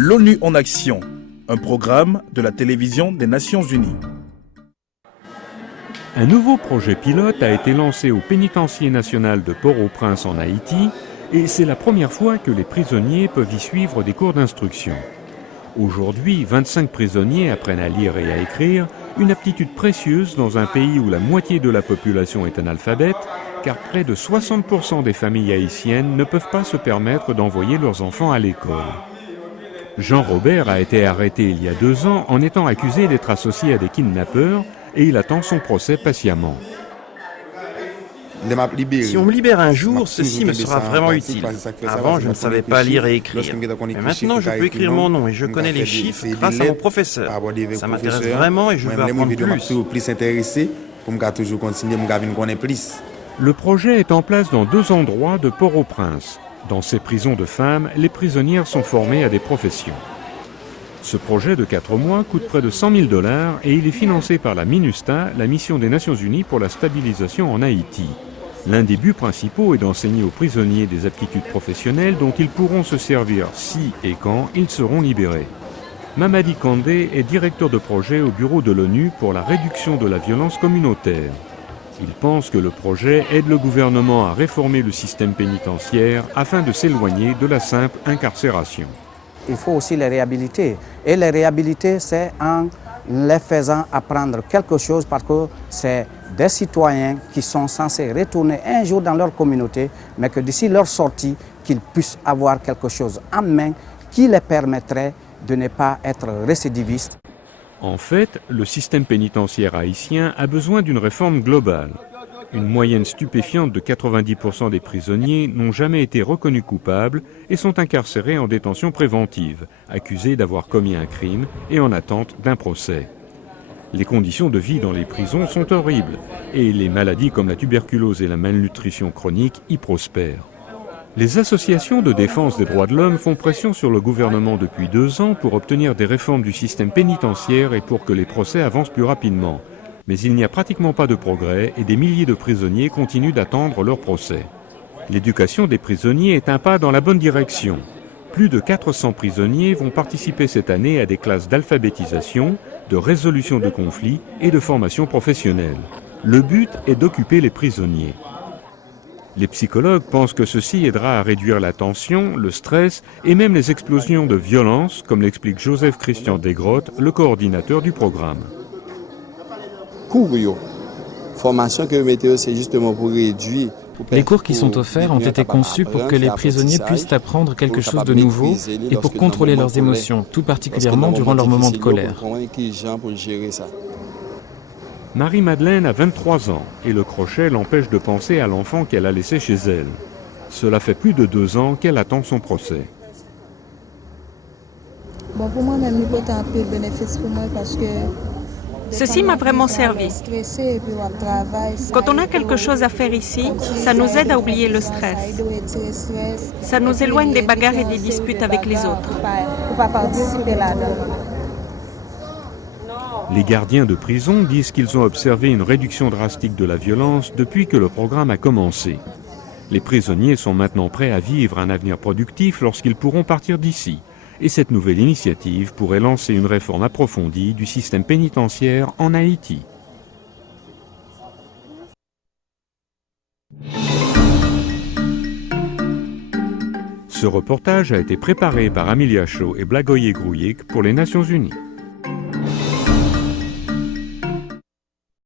L'ONU en action, un programme de la télévision des Nations Unies. Un nouveau projet pilote a été lancé au pénitencier national de Port-au-Prince en Haïti et c'est la première fois que les prisonniers peuvent y suivre des cours d'instruction. Aujourd'hui, 25 prisonniers apprennent à lire et à écrire, une aptitude précieuse dans un pays où la moitié de la population est analphabète, car près de 60% des familles haïtiennes ne peuvent pas se permettre d'envoyer leurs enfants à l'école. Jean Robert a été arrêté il y a 2 ans en étant accusé d'être associé à des kidnappeurs et il attend son procès patiemment. Si on me libère un jour, ceci me sera vraiment utile. Avant, je ne savais pas lire et écrire. Mais maintenant, je peux écrire mon nom et je connais les chiffres grâce à mon professeur. Ça m'intéresse vraiment et je veux apprendre plus. Le projet est en place dans 2 endroits de Port-au-Prince. Dans ces prisons de femmes, les prisonnières sont formées à des professions. Ce projet de 4 mois coûte près de $100 000 et il est financé par la MINUSTA, la mission des Nations Unies pour la stabilisation en Haïti. L'un des buts principaux est d'enseigner aux prisonniers des aptitudes professionnelles dont ils pourront se servir si et quand ils seront libérés. Mamadi Kandé est directeur de projet au bureau de l'ONU pour la réduction de la violence communautaire. Il pense que le projet aide le gouvernement à réformer le système pénitentiaire afin de s'éloigner de la simple incarcération. Il faut aussi les réhabiliter. Et les réhabiliter, c'est en les faisant apprendre quelque chose parce que c'est des citoyens qui sont censés retourner un jour dans leur communauté, mais que d'ici leur sortie, qu'ils puissent avoir quelque chose en main qui les permettrait de ne pas être récidivistes. En fait, le système pénitentiaire haïtien a besoin d'une réforme globale. Une moyenne stupéfiante de 90% des prisonniers n'ont jamais été reconnus coupables et sont incarcérés en détention préventive, accusés d'avoir commis un crime et en attente d'un procès. Les conditions de vie dans les prisons sont horribles et les maladies comme la tuberculose et la malnutrition chronique y prospèrent. Les associations de défense des droits de l'homme font pression sur le gouvernement depuis 2 ans pour obtenir des réformes du système pénitentiaire et pour que les procès avancent plus rapidement. Mais il n'y a pratiquement pas de progrès et des milliers de prisonniers continuent d'attendre leur procès. L'éducation des prisonniers est un pas dans la bonne direction. Plus de 400 prisonniers vont participer cette année à des classes d'alphabétisation, de résolution de conflits et de formation professionnelle. Le but est d'occuper les prisonniers. Les psychologues pensent que ceci aidera à réduire la tension, le stress et même les explosions de violence, comme l'explique Joseph Christian Desgrottes, le coordinateur du programme. Les cours qui sont offerts ont été conçus pour que les prisonniers puissent apprendre quelque chose de nouveau et pour contrôler leurs émotions, tout particulièrement durant leurs moments de colère. Marie-Madeleine a 23 ans et le crochet l'empêche de penser à l'enfant qu'elle a laissé chez elle. Cela fait plus de 2 ans qu'elle attend son procès. Bon, pour moi, même, il un peu de bénéfice pour moi parce que ceci m'a vraiment servi. Quand on a quelque chose à faire ici, ça nous aide à oublier le stress. Ça nous éloigne des bagarres et des disputes avec les autres. Les gardiens de prison disent qu'ils ont observé une réduction drastique de la violence depuis que le programme a commencé. Les prisonniers sont maintenant prêts à vivre un avenir productif lorsqu'ils pourront partir d'ici. Et cette nouvelle initiative pourrait lancer une réforme approfondie du système pénitentiaire en Haïti. Ce reportage a été préparé par Amelia Shaw et Blagoye Grouyek pour les Nations Unies.